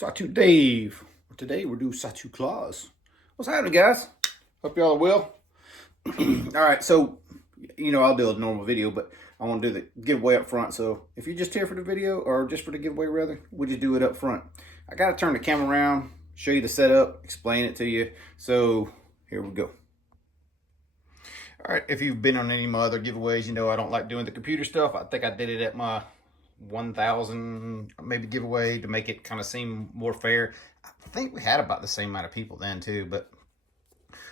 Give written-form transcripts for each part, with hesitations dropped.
Satu Dave. Today we're doing SatuClaus. What's happening, guys? Hope y'all are well. All right, so I'll do a normal video, but I want to do the giveaway up front. So if you're just here for the video, or just for the giveaway rather, we just do it up front. I got to turn the camera around, show you the setup, explain it to you. So here we go. All right, if you've been on any of my other giveaways, you know I don't like doing the computer stuff. I think I did it at my 1,000 maybe giveaway to make it kind of seem more fair. I think we had about the same amount of people then too, but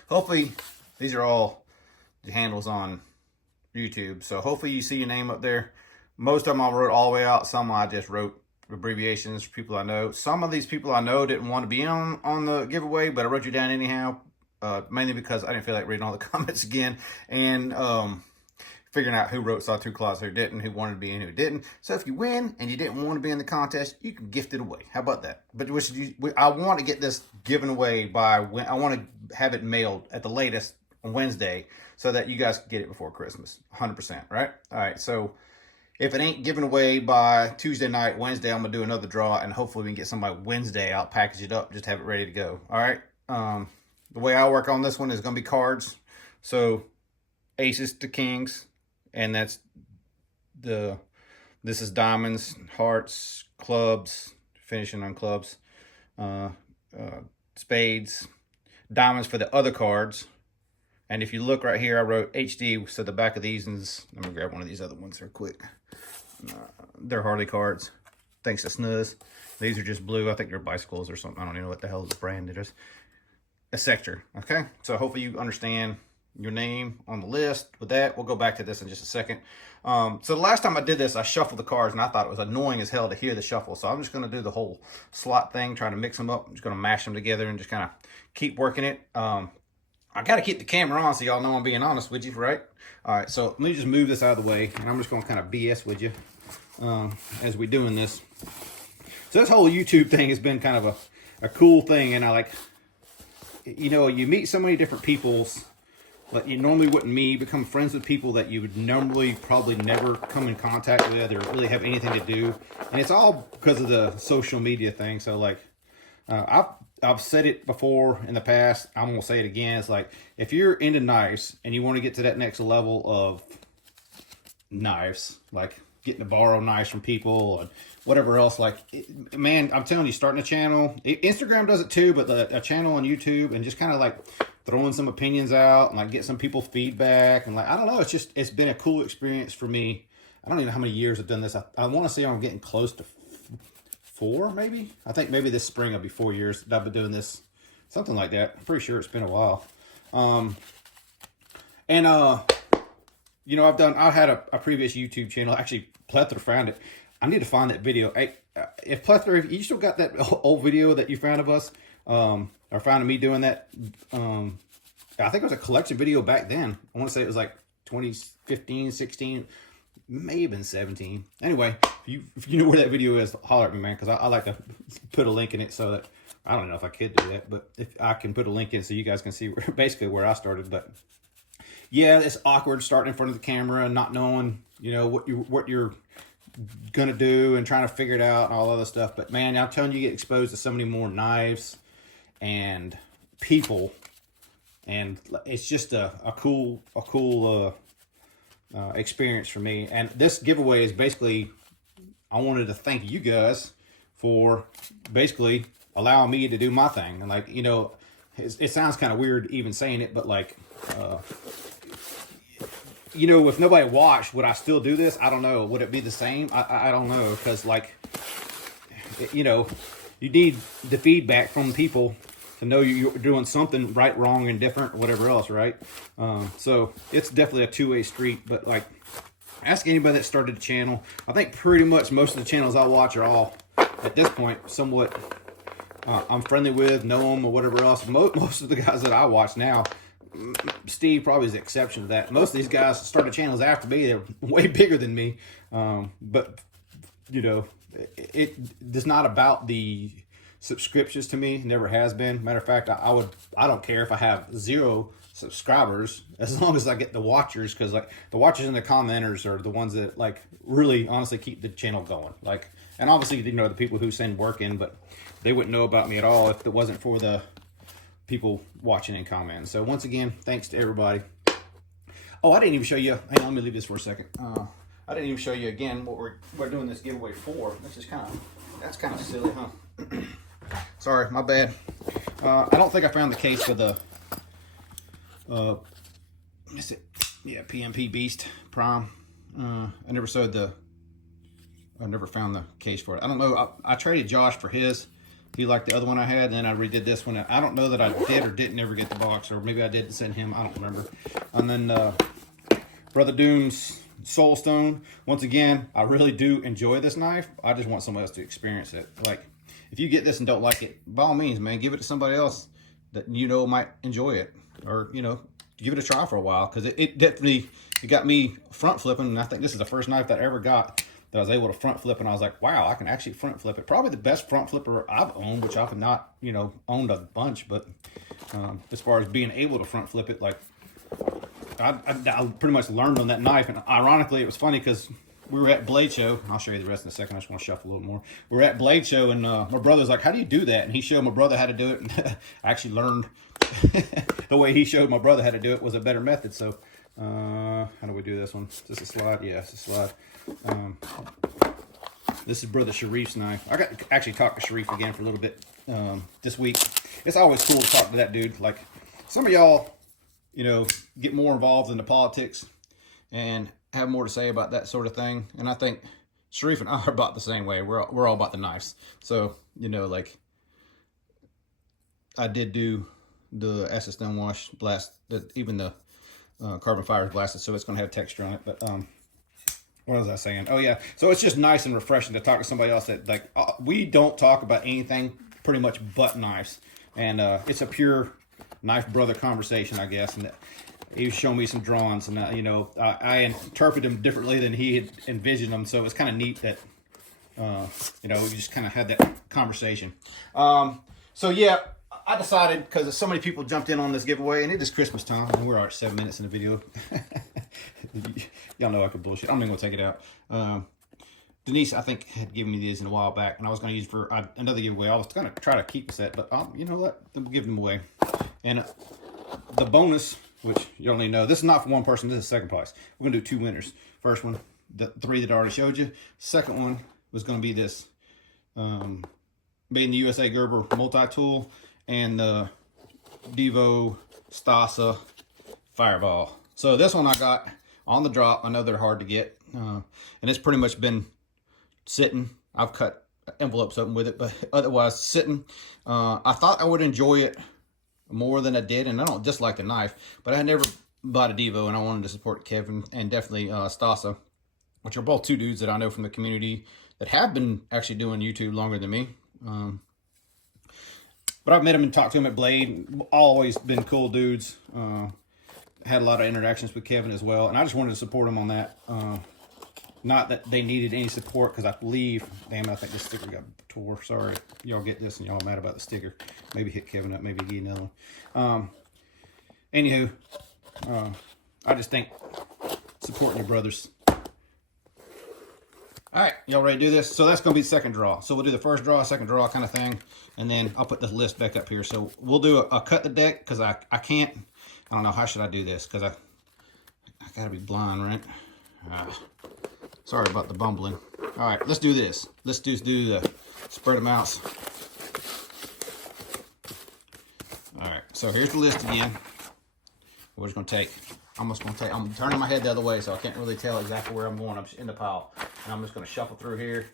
hopefully these are all the handles on YouTube. So hopefully you see your name up there. Most of them I wrote all the way out. Some I just wrote abbreviations for people I know. Some of these people I know didn't want to be on the giveaway, but I wrote you down anyhow, mainly because I didn't feel like reading all the comments again, and figuring out who wrote SatuClaus, who didn't, who wanted to be in, who didn't. So if you win and you didn't want to be in the contest, you can gift it away. How about that? But I want to get this given away by I want to have it mailed at the latest on Wednesday so that you guys can get it before Christmas. 100%, right? All right, so if it ain't given away by Tuesday night, Wednesday, I'm going to do another draw, and hopefully we can get somebody Wednesday. I'll package it up, just have it ready to go. All right? The way I work on this one is going to be cards. So aces to kings. And this is diamonds, hearts, clubs, finishing on clubs, spades, diamonds for the other cards. And if you look right here, I wrote HD, so the back of these ones, let me grab one of these other ones real quick. They're Harley cards, thanks to Snuzz. These are just blue. I think they're bicycles or something. I don't even know what the hell is the brand. They're just a sector, okay? So hopefully you understand your name on the list. With that, we'll go back to this in just a second. So the last time I did this, I shuffled the cards, and I thought it was annoying as hell to hear the shuffle. So I'm just going to do the whole slot thing, trying to mix them up. I'm just going to mash them together and just kind of keep working it. I got to keep the camera on so y'all know I'm being honest with you, right? All right, so let me just move this out of the way, and I'm just going to kind of BS with you as we're doing this. So this whole YouTube thing has been kind of a cool thing, and I like, you meet so many different peoples that you normally wouldn't meet, become friends with people that you would normally probably never come in contact with or really have anything to do. And it's all because of the social media thing. So like, I've said it before in the past, I'm gonna say it again. It's like, if you're into knives and you want to get to that next level of knives, like getting to borrow knives from people and whatever else, like, man, I'm telling you, starting a channel, Instagram does it too, but a channel on YouTube, and just kind of like throwing some opinions out and like get some people feedback, and like, I don't know, it's been a cool experience for me. I don't even know how many years I've done this. I want to say I'm getting close to 4, maybe. I think maybe this spring I'll be 4 years that I've been doing this, something like that. I'm pretty sure it's been a while. I had a previous YouTube channel. Actually, Plethora found it. I need to find that video. Hey, if Plethora, if you still got that old video that you found of us, or found of me doing that, I think it was a collection video back then. I want to say it was like 2015, 16, may have been 17. Anyway, if you know where that video is, holler at me, man, because I like to put a link in it so that, I don't know if I could do that, but if I can put a link in so you guys can see basically where I started. But yeah, it's awkward starting in front of the camera and not knowing, what you're gonna do and trying to figure it out and all other stuff. But man, I'm telling you, get exposed to so many more knives and people, and it's just a cool experience for me. And this giveaway is basically, I wanted to thank you guys for basically allowing me to do my thing. And like, it sounds kind of weird even saying it, but like, if nobody watched, would I still do this? I don't know. Would it be the same? I don't know, because like, you need the feedback from people to know you're doing something right, wrong, and different, or whatever else, right? So it's definitely a two-way street. But like, ask anybody that started the channel. I think pretty much most of the channels I watch are all, at this point, somewhat I'm friendly with, know them, or whatever else. Most of the guys that I watch now, Steve probably is the exception to that. Most of these guys started channels after me. They're way bigger than me. But it's not about the subscriptions to me. Never has been. Matter of fact, I don't care if I have 0 subscribers as long as I get the watchers, because like the watchers and the commenters are the ones that like really honestly keep the channel going. Like, and obviously, you know, the people who send work in, but they wouldn't know about me at all if it wasn't for the people watching and commenting. So once again, thanks to everybody. Oh, I didn't even show you. Hang on, let me leave this for a second. I didn't even show you again what we're doing this giveaway for. That's kind of silly, huh? Sorry, my bad. I don't think I found the case for the is it? Yeah, PMP Beast Prime. I never found the case for it. I don't know. I traded Josh for his. He liked the other one I had, and then I redid this one. I don't know that I did or didn't ever get the box, or maybe I did send him. I don't remember. And then Brother Doom's Soul Stone. Once again, I really do enjoy this knife. I just want somebody else to experience it. Like, if you get this and don't like it, by all means, man, give it to somebody else that you know might enjoy it, or you know, give it a try for a while, because it definitely got me front flipping. And I think this is the first knife that I ever got that I was able to front flip, and I was like, wow, I can actually front flip it. Probably the best front flipper I've owned, which I've not, you know, owned a bunch, but as far as being able to front flip it, like I pretty much learned on that knife. And ironically, it was funny because we were at Blade Show. I'll show you the rest in a second. I just want to shuffle a little more. We were at Blade Show, and my brother's like, how do you do that? And he showed my brother how to do it, and I actually learned the way he showed my brother how to do it was a better method. So how do we do this one? Is this a slide? Yeah, it's a slide. This is Brother Sharif's knife. I got to actually talk to Sharif again for a little bit this week. It's always cool to talk to that dude. Like, some of y'all, you know, get more involved in the politics and have more to say about that sort of thing. And I think Sharif and I are about the same way. We're all about the knives. So, you know, like, I did do the SS Stonewash blast, even the carbon fiber is blasted, so it's going to have texture on it. But what was I saying? Oh yeah, so it's just nice and refreshing to talk to somebody else that, like, we don't talk about anything pretty much but knives, and it's a pure knife brother conversation, I guess. And he was showing me some drawings, and you know, I interpret them differently than he had envisioned them, so it's kind of neat that you know, we just kind of had that conversation. So yeah, I decided, because so many people jumped in on this giveaway, and it is Christmas time, and we're already 7 minutes in the video. Y'all know I could bullshit. I'm not going to take it out. Denise, I think, had given me these in a while back, and I was going to use for another giveaway. I was going to try to keep a set, but you know what? We'll give them away. And the bonus, which you only know, this is not for one person. This is second place. We're going to do 2 winners. First one, the 3 that I already showed you. Second one was going to be this Made in the USA Gerber multi-tool, and the Devo Stasa Fireball. So this one I got on the drop. I know they're hard to get, and it's pretty much been sitting. I've cut envelopes open with it, but otherwise sitting. I thought I would enjoy it more than I did, and I don't dislike the knife, but I had never bought a Devo, and I wanted to support Kevin and definitely Stasa, which are both 2 dudes that I know from the community that have been actually doing YouTube longer than me. But I've met them and talked to them at Blade. Always been cool dudes. Had a lot of interactions with Kevin as well, and I just wanted to support them on that. Not that they needed any support, because I believe, damn, I think this sticker got tore. Sorry, y'all get this and y'all mad about the sticker. Maybe hit Kevin up, maybe get another one. Anywho, I just think supporting your brothers. All right, y'all ready to do this? So that's going to be the second draw. So we'll do the first draw, second draw kind of thing, and then I'll put the list back up here. So we'll do a cut the deck, because I can't, I don't know, how should I do this? Because I got to be blind, right? Sorry about the bumbling. All right, let's do this. Let's do the spread them out. All right, so here's the list again. We're just going to take, I'm turning my head the other way, so I can't really tell exactly where I'm going. I'm just in the pile. And I'm just going to shuffle through here,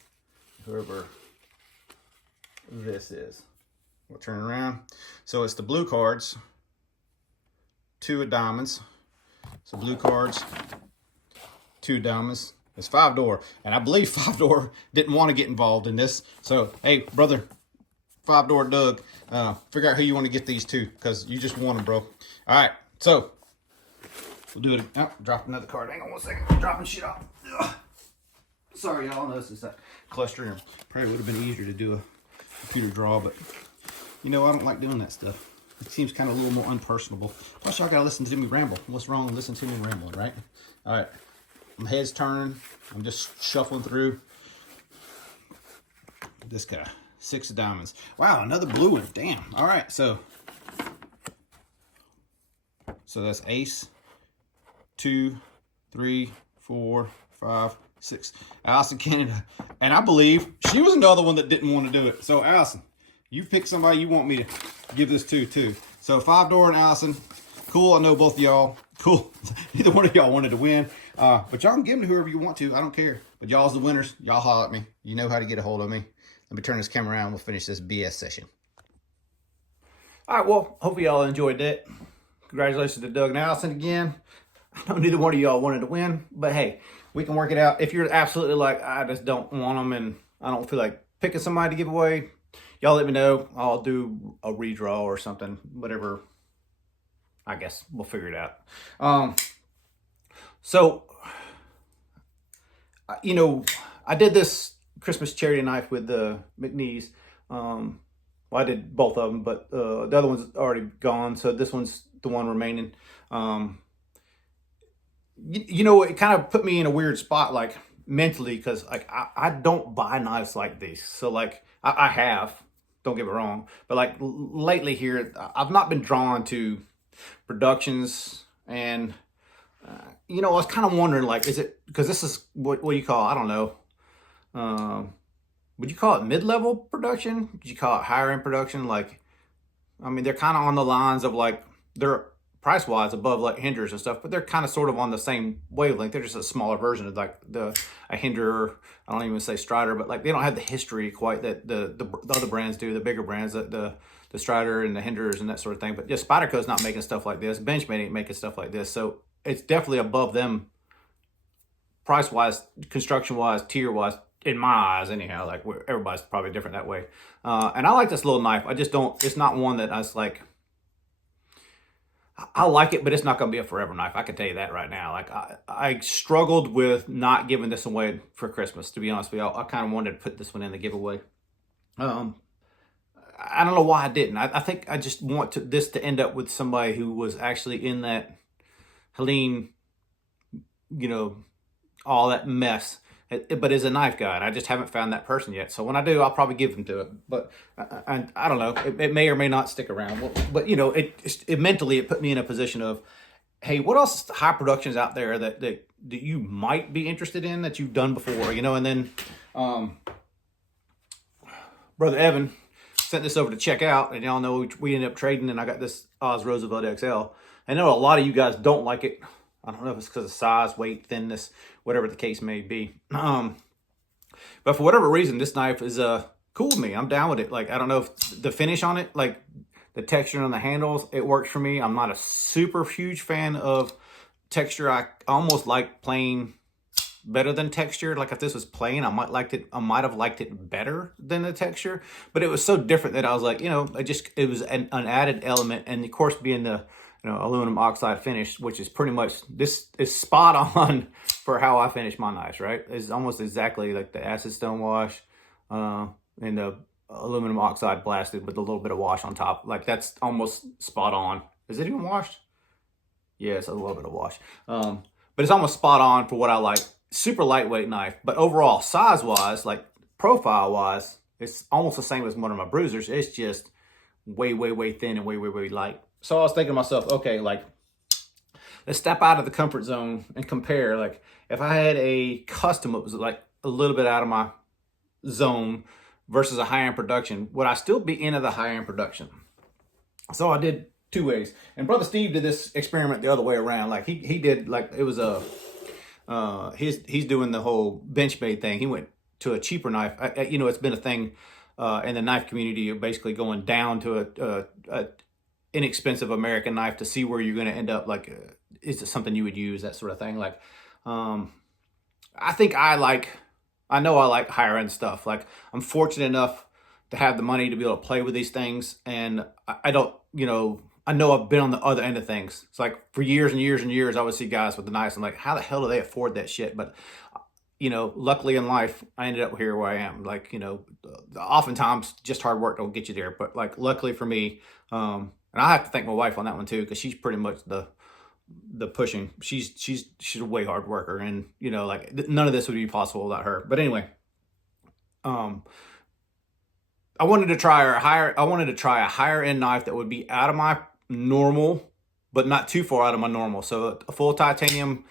whoever this is. We'll turn around. So it's the blue cards, 2 of diamonds. So blue cards, 2 diamonds. It's 5 door. And I believe 5 door didn't want to get involved in this. So, hey, brother, 5 door Doug, figure out who you want to get these to, because you just won them, bro. All right, so we'll do it. Oh, dropped another card. Hang on 1 second. I'm dropping shit off. Ugh. Sorry, y'all. This is that clustering. Probably would have been easier to do a computer draw, but you know, I don't like doing that stuff. It seems kind of a little more unpersonable. Plus, y'all gotta listen to me ramble. What's wrong with listening to me rambling, right? All right, my head's turning. I'm just shuffling through this guy. 6 of diamonds. Wow, another blue one. Damn. All right, so that's ace, 2, 3, 4, 5, 6. Allison Canada. And I believe she was another one that didn't want to do it. So Allison, you picked somebody you want me to give this to too. So 5-door and Allison. Cool, I know both of y'all. Cool. Neither one of y'all wanted to win. But y'all can give them to whoever you want to. I don't care. But y'all's the winners. Y'all holler at me. You know how to get a hold of me. Let me turn this camera around. We'll finish this BS session. All right, well, hopefully y'all enjoyed that. Congratulations to Doug and Allison again. I know neither one of y'all wanted to win, but hey, we can work it out. If you're absolutely like, I just don't want them and I don't feel like picking somebody to give away, y'all let me know. I'll do a redraw or something, whatever. I guess we'll figure it out. So, you know, I did this Christmas charity knife with the McNeese. Well, I did both of them, but the other one's already gone, so this one's the one remaining. You know, it kind of put me in a weird spot, like mentally, because like I don't buy knives like these. So like I have, don't get me wrong, but like lately here, I've not been drawn to productions, and you know, I was kind of wondering, like, is it because this is what you call, I don't know. Would you call it mid-level production? Would you call it higher-end production? Like, I mean, they're kind of on the lines of like, they're price-wise above like Hinders and stuff, but they're kind of sort of on the same wavelength. They're just a smaller version of like a Hinder. I don't even say Strider, but like they don't have the history quite that the other brands do, the bigger brands, the Strider and the Hinders and that sort of thing. But yeah, Spyderco's not making stuff like this. Benchmade ain't making stuff like this. So it's definitely above them price-wise, construction-wise, tier-wise, in my eyes anyhow. Like, everybody's probably different that way. And I like this little knife. I just don't, it's not one that I was like, I like it, but it's not going to be a forever knife. I can tell you that right now. Like, I struggled with not giving this away for Christmas, to be honest with you. I kind of wanted to put this one in the giveaway. I don't know why I didn't. I think I just want this to end up with somebody who was actually in that Helene, you know, all that mess, but is a knife guy, and I just haven't found that person yet. So when I do, I'll probably give them to it. But I don't know. It may or may not stick around. But you know, it mentally it put me in a position of, hey, what else high productions out there that you might be interested in that you've done before, you know? And then Brother Evan sent this over to check out, and y'all know we ended up trading, and I got this Oz Roosevelt XL. I know a lot of you guys don't like it. I don't know if it's because of size, weight, thinness, whatever the case may be. But for whatever reason, this knife is cool with me. I'm down with it. Like, I don't know if the finish on it, like the texture on the handles, it works for me. I'm not a super huge fan of texture. I almost like plain better than texture. Like, if this was plain, I might have liked it better than the texture. But it was so different that I was like, you know, it was an added element. And of course, being the aluminum oxide finish, which is pretty much, this is spot on for how I finish my knives, right? It's almost exactly like the acid stone wash and the aluminum oxide blasted with a little bit of wash on top. Like, that's almost spot on. Is it even washed? Yeah, it's a little bit of wash. But it's almost spot on for what I like. Super lightweight knife, but overall, size-wise, like profile-wise, it's almost the same as one of my bruisers. It's just way, way, way thin and way, way, way light. So I was thinking to myself, okay, like, let's step out of the comfort zone and compare. Like, if I had a custom that was like a little bit out of my zone versus a high-end production, would I still be into the high-end production? So I did two ways. And Brother Steve did this experiment the other way around. Like, he did, like, it was a, he's doing the whole Benchmade thing. He went to a cheaper knife. You know, it's been a thing in the knife community, basically going down to a inexpensive American knife to see where you're going to end up. Like, is it something you would use, that sort of thing. Like, I think I know I like higher end stuff. Like, I'm fortunate enough to have the money to be able to play with these things. And I don't, you know, I know I've been on the other end of things. It's like, for years and years and years, I would see guys with the knives. I'm like, how the hell do they afford that shit? But, you know, luckily in life, I ended up here where I am. Like, you know, oftentimes just hard work don't get you there. But like, luckily for me, And I have to thank my wife on that one too, because she's pretty much the pushing. She's a way hard worker, and you know, like none of this would be possible without her. But anyway, I wanted to try a higher end knife that would be out of my normal, but not too far out of my normal. So a full titanium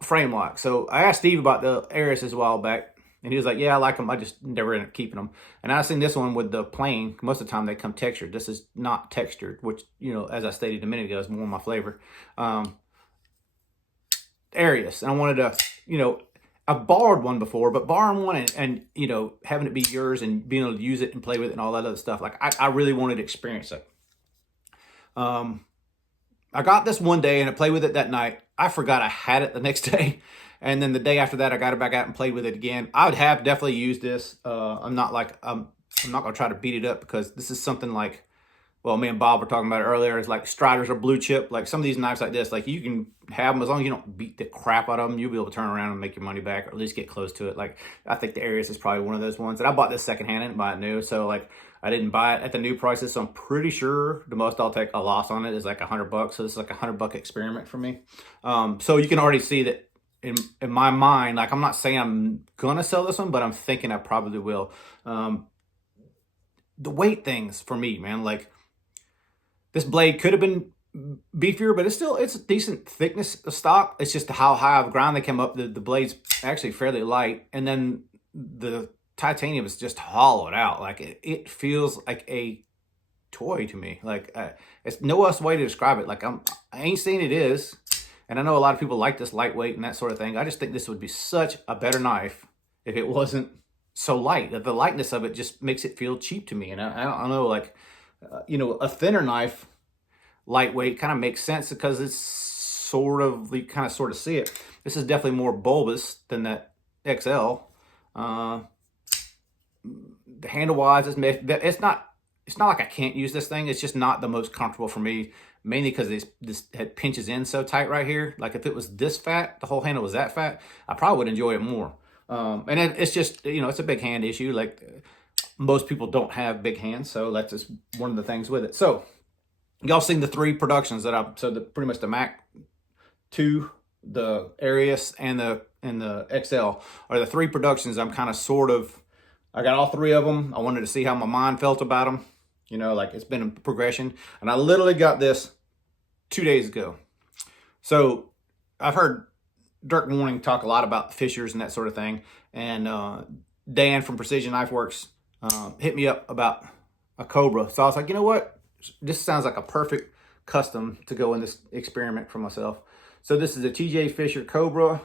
frame lock. So I asked Steve about the Arius a while back, and he was like, yeah, I like them. I just never ended up keeping them. And I seen this one with the plain. Most of the time they come textured. This is not textured, which, you know, as I stated a minute ago, is more my flavor. Arius. And I wanted to, you know, I've borrowed one before, but borrowing one and you know, having it be yours and being able to use it and play with it and all that other stuff, like I really wanted to experience it. I got this one day and I played with it that night. I forgot I had it the next day. And then the day after that, I got it back out and played with it again. I would have definitely used this. I'm not going to try to beat it up, because this is something like, well, me and Bob were talking about it earlier. It's like Striders or blue chip. Like some of these knives like this, like you can have them as long as you don't beat the crap out of them. You'll be able to turn around and make your money back, or at least get close to it. Like I think the Arius is probably one of those ones. And I bought this secondhand. I didn't buy it new. So like I didn't buy it at the new prices. So I'm pretty sure the most I'll take a loss on it is like $100. So this is like $100 experiment for me. So you can already see that in my mind, like I'm not saying I'm going to sell this one, but I'm thinking I probably will. The weight things for me, man, like, this blade could have been beefier, but it's a decent thickness of stock. It's just how high of ground they came up. The blade's actually fairly light. And then the titanium is just hollowed out. Like it feels like a toy to me. Like it's no other way to describe it. Like I ain't saying it is. And I know a lot of people like this lightweight and that sort of thing. I just think this would be such a better knife if it wasn't so light. The lightness of it just makes it feel cheap to me. And I don't know, like, you know, a thinner knife, lightweight, kind of makes sense because it's sort of, you kind of sort of see it. This is definitely more bulbous than that XL. The handle wise, it's not like I can't use this thing. It's just not the most comfortable for me, mainly because this head pinches in so tight right here. Like if it was this fat, the whole handle was that fat, I probably would enjoy it more. And it's just, you know, it's a big hand issue. Like most people don't have big hands, so that's just one of the things with it. So y'all seen the 3 productions that pretty much the Mac 2, the Arius, and the XL are the 3 productions. I'm kind of I got all 3 of them. I wanted to see how my mind felt about them. You know, like it's been a progression. And I literally got this 2 days ago. So I've heard Dirk Warning talk a lot about fishers and that sort of thing. And Dan from Precision Knife Works hit me up about a Cobra. So I was like, you know what? This sounds like a perfect custom to go in this experiment for myself. So this is a TJ Fisher Cobra.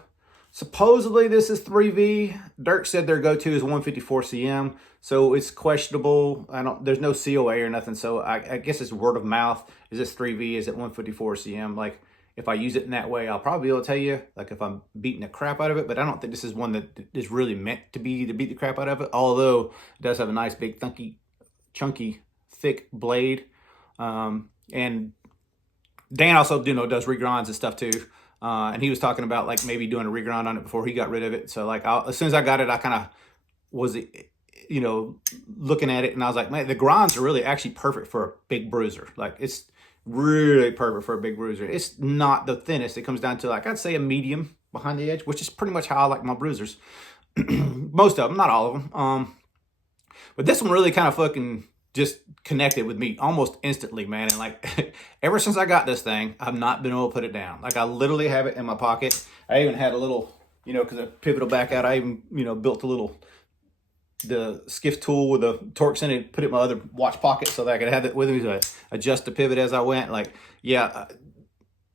Supposedly this is 3V. Dirk said their go-to is 154 cm, so it's questionable. There's no COA or nothing, so I guess it's word of mouth. Is this 3V? Is it 154 cm? Like if I use it in that way, I'll probably be able to tell you, like if I'm beating the crap out of it, but I don't think this is one that is really meant to beat the crap out of it, although it does have a nice big chunky thick blade. And Dan also, you know, does regrinds and stuff too. And he was talking about like maybe doing a regrind on it before he got rid of it. So like as soon as I got it, I kind of was, you know, looking at it and I was like, man, the grinds are really actually perfect for a big bruiser. Like it's really perfect for a big bruiser. It's not the thinnest. It comes down to like, I'd say a medium behind the edge, which is pretty much how I like my bruisers. Most of them, not all of them. But this one really kind of fucking just connected with me almost instantly, man. And like ever since I got this thing, I've not been able to put it down. Like I literally have it in my pocket. I even had a little, you know, because I pivotal back out, I even, you know, built the skiff tool with the Torx in it, put it in my other watch pocket so that I could have it with me to adjust the pivot as I went. Like, yeah.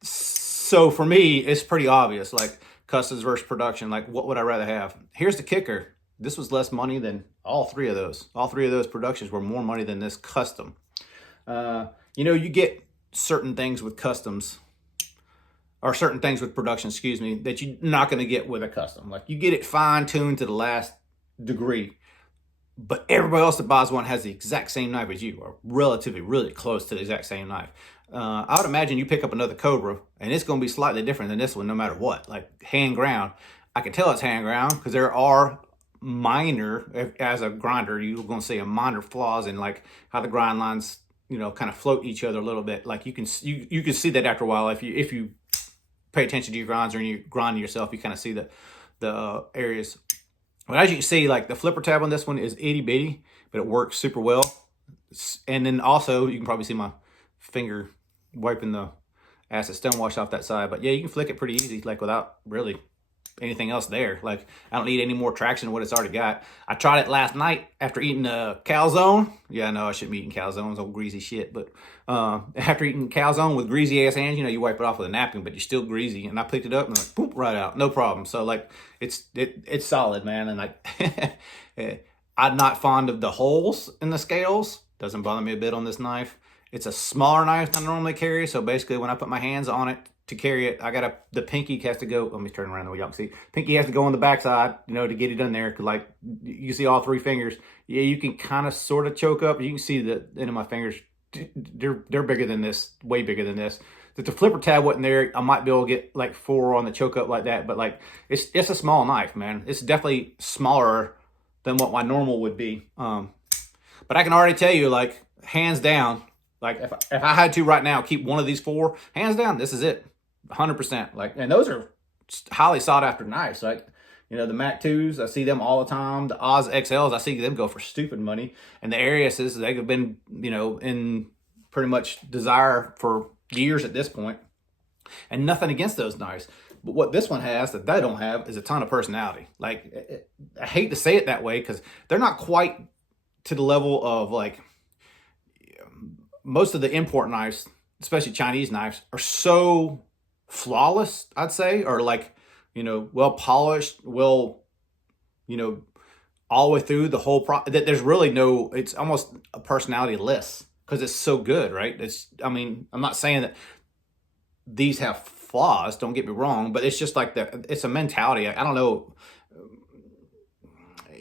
So for me, it's pretty obvious, like customs versus production. Like what would I rather have? Here's the kicker. This was less money than all 3 of those. All 3 of those productions were more money than this custom. You know, you get certain things with customs, or certain things with production, excuse me, that you're not going to get with a custom. Like you get it fine-tuned to the last degree, but everybody else that buys one has the exact same knife as you, or relatively really close to the exact same knife. I would imagine you pick up another Cobra, and it's going to be slightly different than this one no matter what. Like hand ground, I can tell it's hand ground because there are minor, as a grinder, you're going to see a minor flaws in like how the grind lines you know, kind of float each other a little bit. Like you can see that after a while if you pay attention to your grinds or you grind yourself, you kind of see the areas. But as you can see, like the flipper tab on this one is itty bitty, but it works super well. And then also you can probably see my finger wiping the acid stone wash off that side. But yeah, you can flick it pretty easy, like without really anything else there. Like I don't need any more traction than what it's already got. I tried it last night after eating a calzone. Yeah, I know I shouldn't be eating calzones, old greasy shit. But after eating calzone with greasy ass hands, you know, you wipe it off with a napkin, but you're still greasy. And I picked it up and like, boop, right out, no problem. So like it's solid, man. And like I'm not fond of the holes in the scales. Doesn't bother me a bit on this knife. It's a smaller knife than I normally carry. So basically when I put my hands on it to carry it, the pinky has to go, let me turn around the way y'all can see. Pinky has to go on the backside, you know, to get it in there. Cause like you see all 3 fingers. Yeah, you can kind of sort of choke up. You can see the end of my fingers. They're bigger than this, way bigger than this. If the flipper tab wasn't there, I might be able to get like 4 on the choke up like that. But like, it's a small knife, man. It's definitely smaller than what my normal would be. But I can already tell you, like, hands down, like if I had to right now keep one of these 4, hands down, this is it, 100%. Like, and those are highly sought after knives. Like, you know, the Mac 2s, I see them all the time. The Oz XLs, I see them go for stupid money. And the Ariuses, they've been, you know, in pretty much desire for years at this point. And nothing against those knives. But what this one has that they don't have is a ton of personality. Like, I hate to say it that way because they're not quite to the level of like most of the import knives, especially Chinese knives, are so flawless, I'd say, or like, you know, well polished, well, you know, all the way through the whole that there's really no, it's almost a personality less because it's so good, right? I mean, I'm not saying that these have flaws, don't get me wrong, but it's just like it's a mentality. I don't know.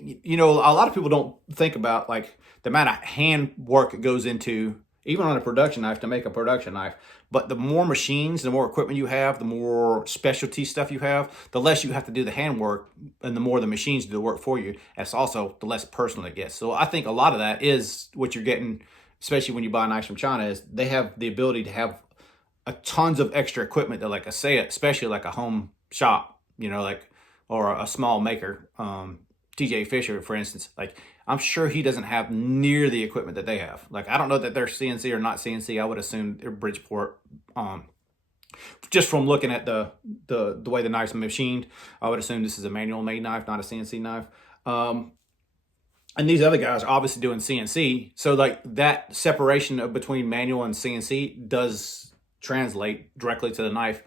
You know, a lot of people don't think about like the amount of hand work that goes into, even on a production knife, to make a production knife. But the more machines, the more equipment you have, the more specialty stuff you have, the less you have to do the hand work, and the more the machines do the work for you. That's also the less personal it gets. So I think a lot of that is what you're getting, especially when you buy knives from China, is they have the ability to have a tons of extra equipment that, like I say, especially like a home shop, you know, like, or a small maker. TJ Fisher, for instance, like I'm sure he doesn't have near the equipment that they have. Like I don't know that they're CNC or not CNC. I would assume they're Bridgeport. Just from looking at the way the knife's machined, I would assume this is a manual made knife, not a CNC knife. And these other guys are obviously doing CNC. So like that separation between manual and CNC does translate directly to the knife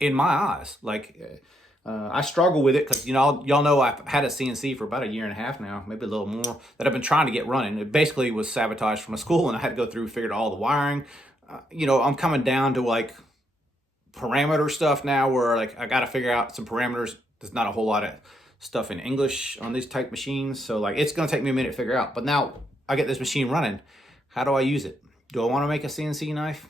in my eyes. Like I struggle with it because, you know, y'all know I've had a CNC for about 1.5 years now, maybe a little more, that I've been trying to get running. It basically was sabotaged from a school, and I had to go through, figured all the wiring. You know, I'm coming down to like parameter stuff now where like I got to figure out some parameters. There's not a whole lot of stuff in English on these type machines. So like it's going to take me a minute to figure out. But now I get this machine running. How do I use it? Do I want to make a CNC knife?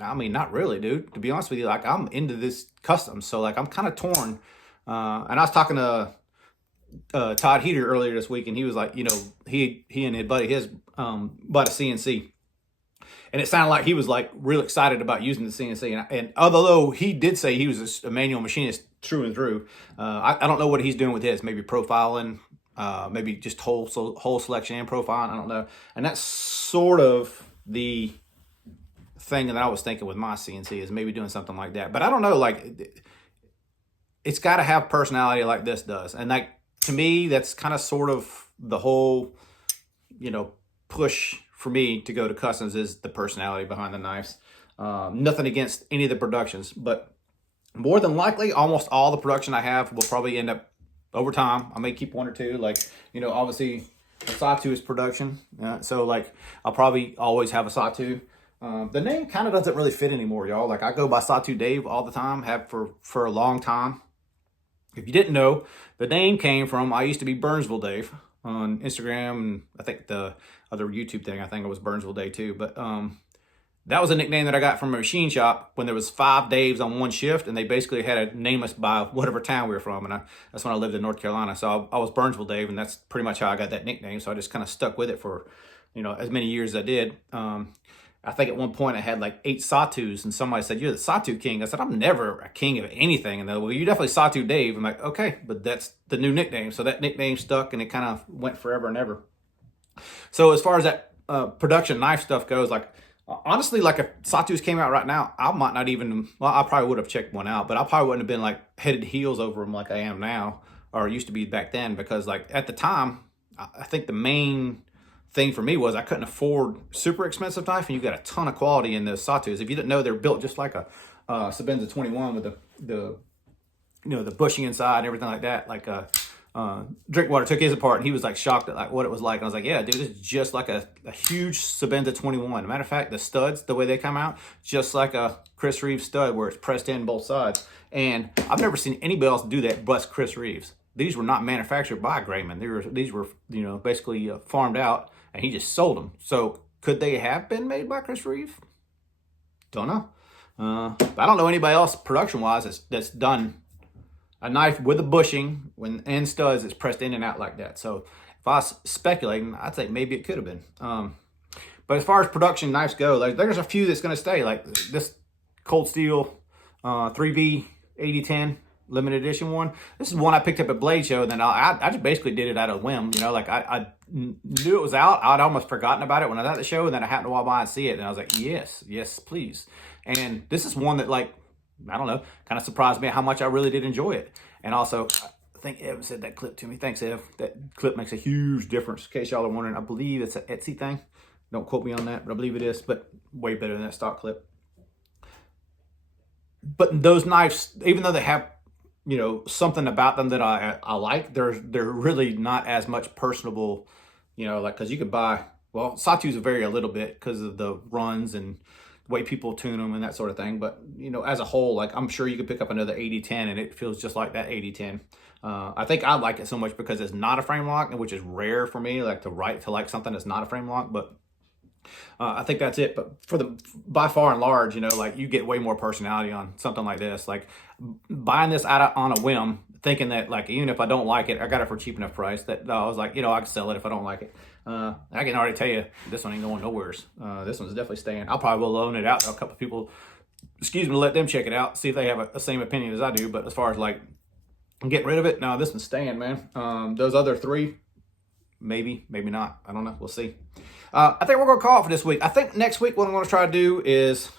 I mean, not really, dude. To be honest with you, like I'm into this custom, so like I'm kind of torn. And I was talking to Todd Heater earlier this week, and he was like, you know, he and his buddy bought a CNC, and it sounded like he was like real excited about using the CNC. And although he did say he was a manual machinist through and through, I don't know what he's doing with his. Maybe profiling, maybe just hole selection and profiling. I don't know. And that's sort of the thing that I was thinking with my CNC, is maybe doing something like that. But I don't know, like it's got to have personality like this does. And like to me, that's kind of sort of the whole, you know, push for me to go to customs, is the personality behind the knives. Nothing against any of the productions, but more than likely almost all the production I have will probably end up over time. I may keep 1 or 2, like, you know, obviously a Satu is production. So like I'll probably always have a Satu. The name kind of doesn't really fit anymore, y'all. Like I go by Satu Dave all the time, have for a long time. If you didn't know, the name came from, I used to be Burnsville Dave on Instagram, and I think the other YouTube thing, I think it was Burnsville Dave too. But that was a nickname that I got from a machine shop when there was 5 Daves on one shift, and they basically had to name us by whatever town we were from. And that's when I lived in North Carolina. So I was Burnsville Dave, and that's pretty much how I got that nickname. So I just kind of stuck with it for you know, as many years as I did. I think at one point I had like 8 Satus, and somebody said, "You're the Satu king." I said, "I'm never a king of anything." And they're, "Well, you're definitely Satu Dave." I'm like, "Okay, but that's the new nickname." So that nickname stuck, and it kind of went forever and ever. So as far as that production knife stuff goes, like, honestly, like if Satus came out right now, I might not even, well, I probably would have checked one out, but I probably wouldn't have been like headed heels over them like I am now, or used to be back then, because like at the time, I think the main thing for me was I couldn't afford super expensive knife, and you got a ton of quality in those Satus. If you didn't know, they're built just like a Sabenza 21 with the you know, the bushing inside and everything like that. Like Drinkwater took his apart, and he was like shocked at like what it was like. And I was like, yeah, dude, it's just like a huge Sabenza 21. Matter of fact, the studs, the way they come out, just like a Chris Reeves stud where it's pressed in both sides. And I've never seen anybody else do that but Chris Reeves. These were not manufactured by Grayman. These were, you know, basically farmed out, and he just sold them. So could they have been made by Chris Reeves? Don't know. But I don't know anybody else production-wise that's done a knife with a bushing and studs that's pressed in and out like that. So if I was speculating, I'd say maybe it could have been. But as far as production knives go, there's a few that's going to stay. Like this Cold Steel 3B 8010 limited edition one. This is one I picked up at Blade Show, and then I just basically did it out of whim. You know, like I knew it was out. I'd almost forgotten about it when I was at the show, and then I happened to walk by and see it, and I was like, yes, please. And this is one that, like, I don't know, kind of surprised me how much I really did enjoy it. And also, I think Ev said that clip to me. Thanks, Ev. That clip makes a huge difference. In case y'all are wondering, I believe it's an Etsy thing. Don't quote me on that, but I believe it is. But way better than that stock clip. But those knives, even though they have, you know, something about them that I like, they're really not as much personable, you know, like, because you could buy, well, Satus vary a little bit because of the runs and the way people tune them and that sort of thing. But, you know, as a whole, like, I'm sure you could pick up another 8010 and it feels just like that 8010. I think I like it so much because it's not a frame lock, which is rare for me, like to like something that's not a frame lock. But I think that's it. But by far and large, you know, like, you get way more personality on something like this. Like, buying this on a whim, thinking that, like, even if I don't like it, I got it for a cheap enough price that I was like, you know, I can sell it if I don't like it. I can already tell you this one ain't going nowheres. This one's definitely staying. I'll probably will loan it out to a couple of people, let them check it out, see if they have the same opinion as I do. But as far as like getting rid of it, no, this one's staying, man. Those other 3, maybe not. I don't know. We'll see. I think we're going to call it for this week. I think next week what I'm going to try to do is,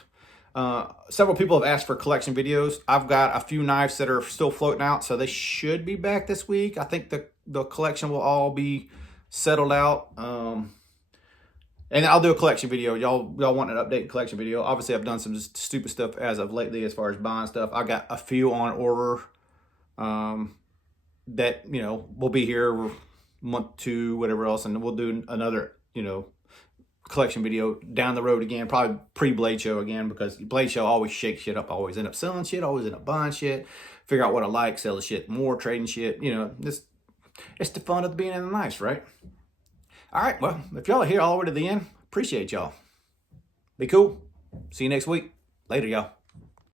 several people have asked for collection videos. I've got a few knives that are still floating out, so they should be back this week. I think the collection will all be settled out. And I'll do a collection video. Y'all want an update collection video. Obviously, I've done some stupid stuff as of lately as far as buying stuff. I got a few on order that, you know, will be here month 2, whatever else, and we'll do another, you know, collection video down the road again, probably pre-Blade Show again, because Blade Show always shakes shit up, always end up selling shit, always end up buying shit, figure out what I like, sell the shit more, trading shit, you know, it's the fun of being in the knives, right? All right, well, if y'all are here all the way to the end, appreciate y'all. Be cool. See you next week. Later, y'all.